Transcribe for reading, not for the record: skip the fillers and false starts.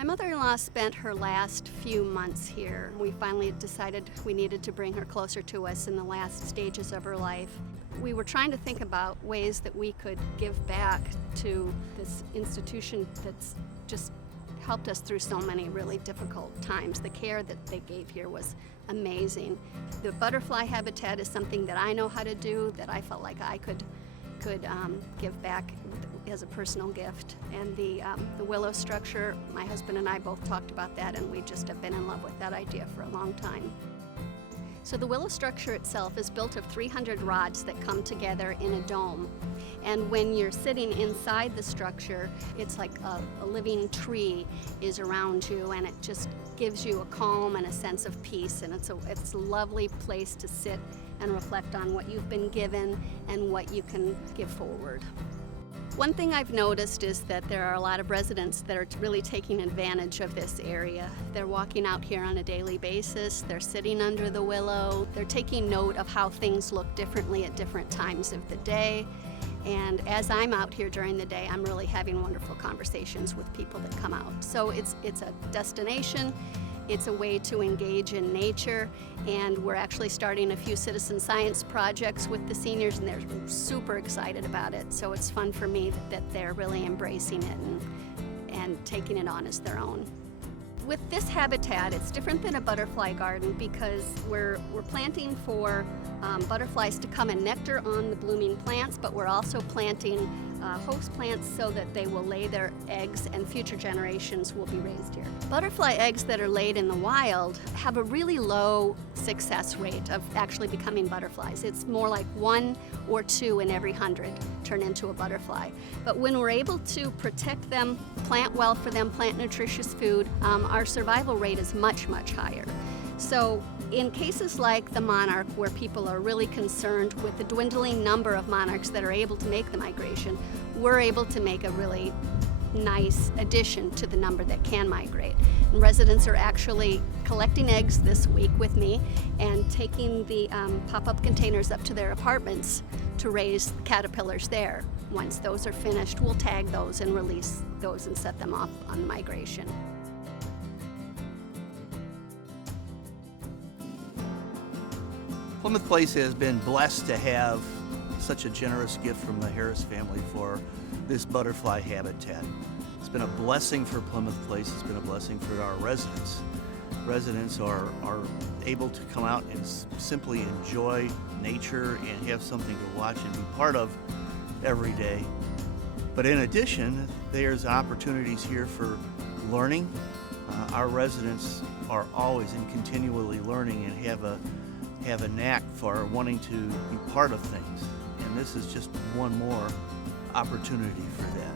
My mother-in-law spent her last few months here. We finally decided we needed to bring her closer to us in the last stages of her life. We were trying to think about ways that we could give back to this institution that's just helped us through so many really difficult times. The care that they gave here was amazing. The butterfly habitat is something that I know how to do, that I felt like I could give back as a personal gift. And the willow structure, my husband and I both talked about that, and we just have been in love with that idea for a long time. So the willow structure itself is built of 300 rods that come together in a dome. And when you're sitting inside the structure, it's like a living tree is around you, and it just gives you a calm and a sense of peace. And it's a lovely place to sit and reflect on what you've been given and what you can give forward. One thing I've noticed is that there are a lot of residents that are really taking advantage of this area. They're walking out here on a daily basis, they're sitting under the willow, they're taking note of how things look differently at different times of the day. And as I'm out here during the day, I'm really having wonderful conversations with people that come out. So it's a destination. It's a way to engage in nature, and we're actually starting a few citizen science projects with the seniors, and they're super excited about it. So it's fun for me that they're really embracing it and taking it on as their own. With this habitat, it's different than a butterfly garden because we're planting for butterflies to come and nectar on the blooming plants, but we're also planting host plants so that they will lay their eggs and future generations will be raised here. Butterfly eggs that are laid in the wild have a really low success rate of actually becoming butterflies. It's more like 1 or 2 in every 100 turn into a butterfly. But when we're able to protect them, plant well for them, plant nutritious food, our survival rate is much, much higher. So in cases like the monarch, where people are really concerned with the dwindling number of monarchs that are able to make the migration, we're able to make a really nice addition to the number that can migrate. And residents are actually collecting eggs this week with me and taking the pop-up containers up to their apartments to raise caterpillars there. Once those are finished, we'll tag those and release those and set them off on migration. Plymouth Place has been blessed to have such a generous gift from the Harris family for this butterfly habitat. It's been a blessing for Plymouth Place. It's been a blessing for our residents. Residents are able to come out and simply enjoy nature and have something to watch and be part of every day. But in addition, there's opportunities here for learning. Our residents are always and continually learning and have a knack for wanting to be part of things. And this is just one more opportunity for that.